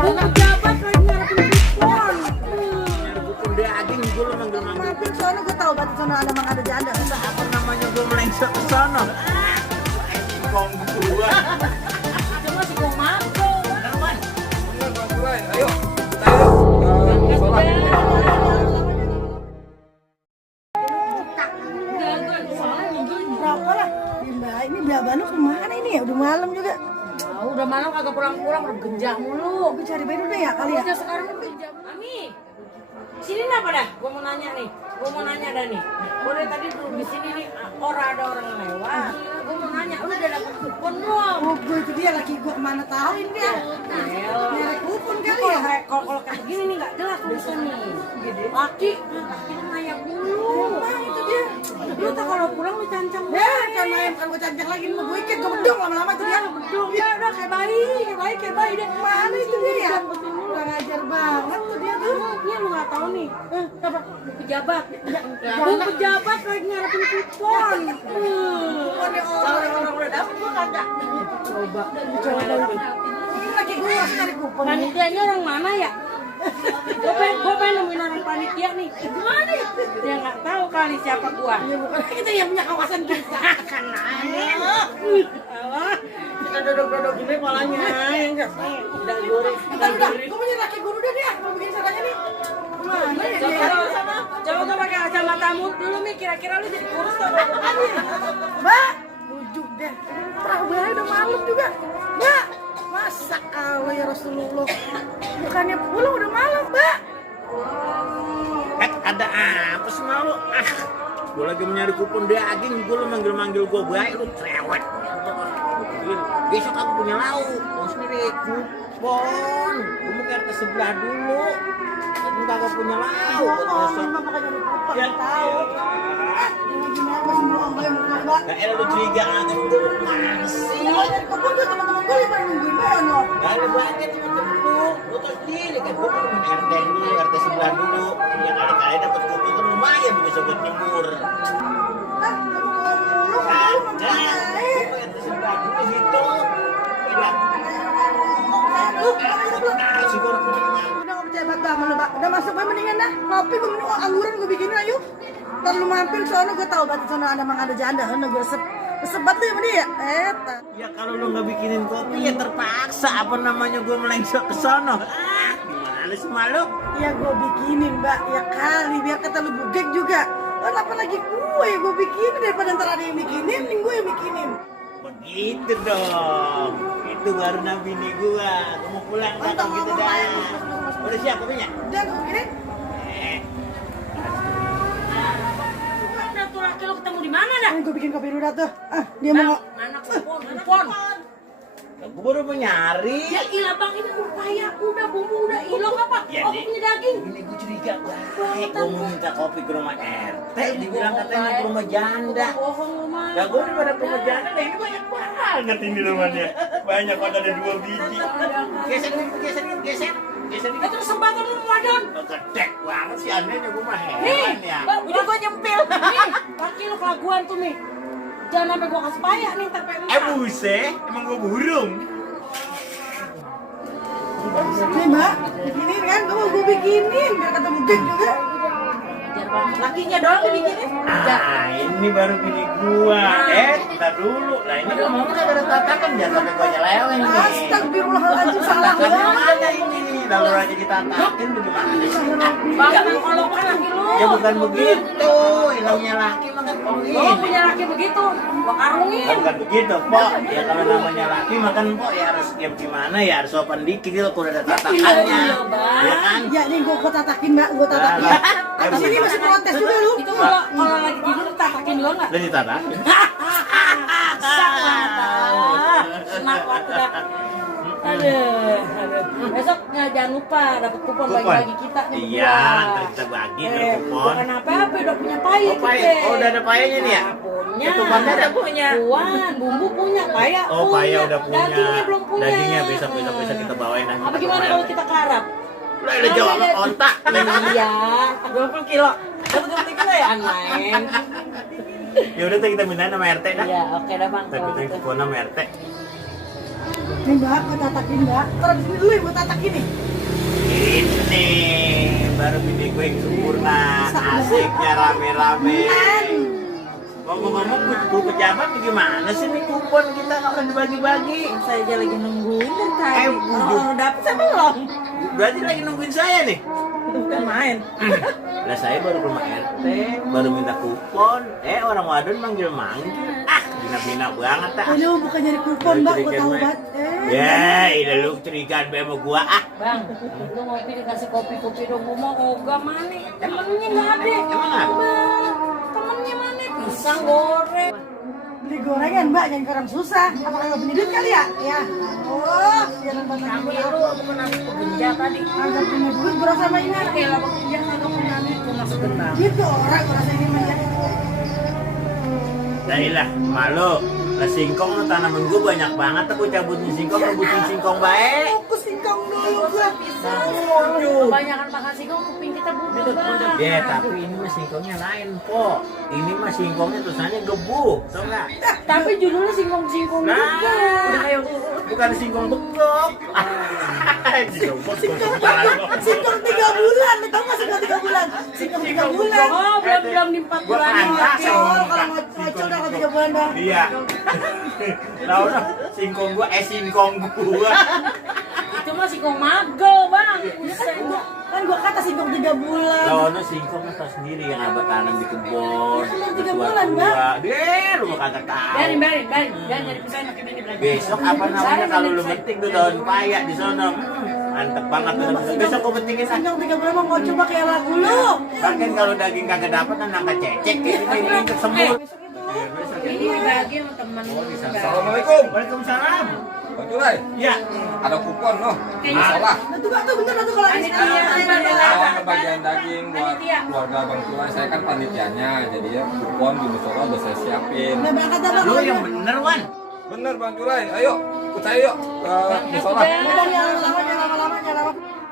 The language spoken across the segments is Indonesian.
pejabat lagi ngarepin kupon. Kupon dia aging gue lo manggil-manggil. Mampir sono gue tahu batu sono ada Mang ada janda. Apa namanya gue melengsek ke sono. Kong gua. Cuma si Kong Marco. Ayo. Berapa lah? Mbak, ini Blabano kemana ini ya? Udah malam juga. Udah malam kagak pulang-pulang, udah gejah mulu. Gue cari bayi deh ya kali ya. Udah sekarang udah gejah. Ami, sini apa dah? Gua mau nanya nih. Gua mau nanya dah nih. Gua dari tadi duduk di sini nih, ada orang lewat. Gua mau nanya, lu udah dapet kupon belum? Oh, gue itu dia laki gue kemana tahu ini dia. Merek kupon kali ya. Kalau kayak begini nih nggak jelas tulisan nih. Laki lu ngayak dulu. Emang itu dia. Lu tak kalau pulang lu cancang. Ya, kan main kan gue cancang lagi mau gue ikat gue bedong lama-lama tuh dia. Bedong ya udah kayak bayi deh. Mana itu dia ya? Udah ngajar banget tuh dia tuh. Iya lu nggak tahu nih. Apa? Pejabat. Lu pejabat lagi ngarepin kupon. Kuponnya orang udah dapet gue kagak. Coba. Ini laki gue masih nyari kupon. Panitianya orang mana ya? Gue pengen nemuin orang panitia nih. Gimana? Dia nggak tahu kali siapa gua. Ya bukan kita yang punya kawasan kita. Kan aja. Kita duduk-duduk gini palanya yang nggak sih. Udah gurih. Gue punya laki guru deh dia. Mau bikin caranya nih. Mana ya dia? Coba tuh pakai kacamata dulu nih. Kira-kira lu jadi kurus tuh. Mbak, bujuk deh. Terang banget udah malam juga. Mbak, masa Allah ya Rasulullah. Bukannya pulang udah malam, Mbak. Ada apa sih malu? Gue lagi nyari kupon dia aging gue lo manggil-manggil gue baik lu cerewet. Besok aku punya lauk, mau sendiri kupon. Gue mau ke RT sebelah dulu. Aku kagak punya lauk. Oh, emang pakai jadi kupon, Ya, tahu. Gimana semua Mbak yang bukan, Mbak? kayak lu curiga aja gue masih. Kalau dari kupon tuh teman-teman gue yang pada nungguin Bono. Gak ada banget temen-temen lu tau sendiri kan gue mau main RT dulu, RT sebelah dulu. Ya kali-kali dapet kupon kan lumayan bisa buat nyemur. Ah, kamu kalau mulu, kamu mau kemana? RT sebelah dulu situ. Bilang, si gue udah punya. Udah gak percaya banget sama lu, Mbak. Udah masuk gue mendingan dah. Kopi gue minum angguran gue bikinin ayo. Ntar lu mampir sono gue tahu batu sono ada Mang ada janda. Sono gue resep batu ya sama dia. Ya kalau lu nggak bikinin kopi ya terpaksa apa namanya gue melengsek ke sono. Gimana sih malu? Ya gue bikinin, Mbak. Ya kali biar kata lu bugek juga. Kenapa lagi gue ya gue bikinin daripada ntar ada yang bikinin, mending gue yang bikinin. Begitu dong. Itu baru nabi nih gua. Gua mau pulang dah kalau gitu dah. Udah siap kopinya? Udah gue bikinin. Udah tuh laki lu ketemu di mana dah? Gue bikin kopi dulu dah tuh. Ah, dia mau. Mana kupon? Gua baru mau nyari. Ya ilah bang, ini upaya udah bumbu udah ilok apa? Ya, Oh punya daging. Ini gua curiga baik. Gua mau minta kopi ke rumah RT. Dibilang katanya mau ke rumah janda. Bohong lu mah. Ya gua daripada ke rumah janda, nah ini banyak banget ini rumahnya. Banyak kok ada 2 biji. Geser dikit. Itu kesempatan lu wadon. Gede banget sih anehnya gua mah Nih, heran ya. udah gua nyempil. Nih, laki lu kelaguan tuh nih. Jangan sampai gua kasih payah nih ntar kayak Buset, emang gua burung. Nih, Mbak. Bikinin kan, gue bikinin biar kata bugek juga. lakinya doang dibikinin. Ini baru bini gua. Ntar dulu. Lah ini kan mau kagak ada tatakan jangan sampai gua nyeleweng nih. Astagfirullahaladzim, salah Tatakan banget. ada ini. Lalu aja ditatakin tuh gimana sih? Bang, kalau kan laki lu. Ya bukan begitu. Hilangnya laki makan Oh, ini. punya laki begitu. Gua karungin. Bukan begitu, Pok. Ya kalau namanya laki makan Pok ya harus ya gimana ya harus sopan dikit gitu kalau ada tatakannya. Ya kan? Ya nih gue tatakin, Mbak, gue tatakin. Abis ini masih protes juga lu. Itu kalau lagi tidur tatakin juga enggak? Udah ditatakin. Senak waktu dah. Aduh. Besok jangan lupa dapat kupon bagi-bagi kita nih. Iya, ntar kita bagi deh kupon. Bukan apa-apa, udah punya payah. Oh, payah. Oh, udah ada payahnya nih ya? Punya. Ketupannya ada punya. Puan, bumbu punya, payah Oh, punya. payah udah punya. Dagingnya belum punya. Dagingnya besok kita bawain dah. Apa gimana kalau kita karap? Udah jawab sama kontak. Iya, 20 kilo. Dapat 20 kilo ya, Anmain. Ya udah kita mindahin sama RT dah. Iya, oke dah Bang. Kita Kalau mindahin gitu. kupon sama RT. Nih mbak, gue tatakin mbak. Taruh di sini dulu ya, gue tatakin nih. Ini nih, baru bini gue yang sempurna. Asiknya rame-ramean. Ngomong-ngomong, bu pejabat gimana sih nih kupon kita kalau dibagi-bagi? Saya aja lagi nungguin dari tadi. bujuk. Orang dapet saya belum. Berarti lagi nungguin saya nih. Bukan main. Lah saya baru ke rumah RT, baru minta kupon. Orang wadon manggil-manggil. Bina-bina banget tak. Aduh, bukan nyari kupon mbak, gue tahu banget. Ya, ini lu curigaan be sama gua Bang, lu ngopi dikasih kopi-kopi dong. Gua mau ogah mana? Temennya nggak ada. Emang apa? Bang, temennya mana? Pisang goreng. Beli gorengan mbak, jangan orang susah. Apakah nggak punya duit kali ya? Ya. Oh, jangan banget Kami lu bukan nasi pekerja tadi. Agak punya duit, gue rasa sama ini. Kayak lah pekerja kagak punya itu masuk gendang. Gitu orang, gue rasa ini mah ya. Dailah, malu. Lah singkong lu tanaman gua banyak banget. Aku cabutin singkong, rebutin singkong baik. Aku singkong dulu gue. Kebanyakan makan singkong kuping kita budek bang. Ya, tapi ini mah singkongnya lain, kok. Ini mah singkongnya tulisannya gebu, tau nggak? Tapi judulnya singkong-singkong Nah, juga. bukan singkong begok. Singkong 3 bulan, lu tau gak singkong 3 bulan? Singkong 3 bulan. Oh, belum di 4 Gua bulan. pantas. Oh, kalau ngaco udah kalau 3 bulan dah. Iya. Tahu dah, singkong gua. Itu mah singkong magel bang. Kan gua kata singkong 3 bulan. Soalnya singkong kan tahu sendiri yang abah tanam di kebun. Ya, kan 3 bulan, Mbak. Deh, lu kagak tahu. Biarin. Jangan jadi pisah makin ini berarti. Besok apa namanya kalau lu metik tuh daun paya di sono. Mantep banget tuh. Besok gua petikin ah. Singkong 3 bulan mah mau coba kayak lagu lu. Bahkan kalau daging kagak dapet kan angkat cecek ini untuk sembuh. Ini bagi sama temen. Assalamualaikum. Waalaikumsalam. Bang Julai, Ya. ada kupon loh. Kayaknya Masalah. Nah tuh Mbak, tuh bener lah tuh kalau ini. Soal bagian daging buat keluarga Bang Julai. Saya kan panitianya, jadi ya kupon di musola udah saya siapin. Udah berangkat dah Bang. Lu yang bener, Wan. Bener Bang Julai, ayo ikut saya yuk ke musola. Udah jangan lama-lama.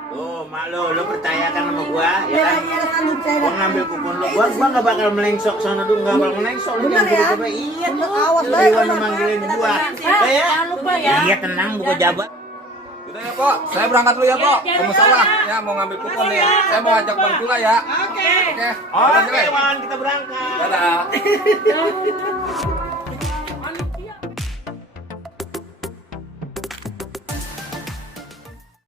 Tuh, mak lu percayakan sama gua, ya Ya, kan? iya sanggup saya Gua dah. ngambil kupon lu, gua nggak bakal melengsok sana dulu, nggak bakal melengsok. Lu Bener jangan ya? coba-coba. Iya Bener, tuh. awas, Lu baik, Iwan bener, manggilin Pak. gua. Kita Ya. Jangan lupa ya. Iya tenang, buku jabat. Udah ya Pok, saya berangkat dulu ya Pok Ya, ke musola. Ya mau ngambil kupon nih. Saya mau ajak Bang Julai ya. Oke. Oke. Bang Julai. Oke, Wan, kita berangkat. Dadah.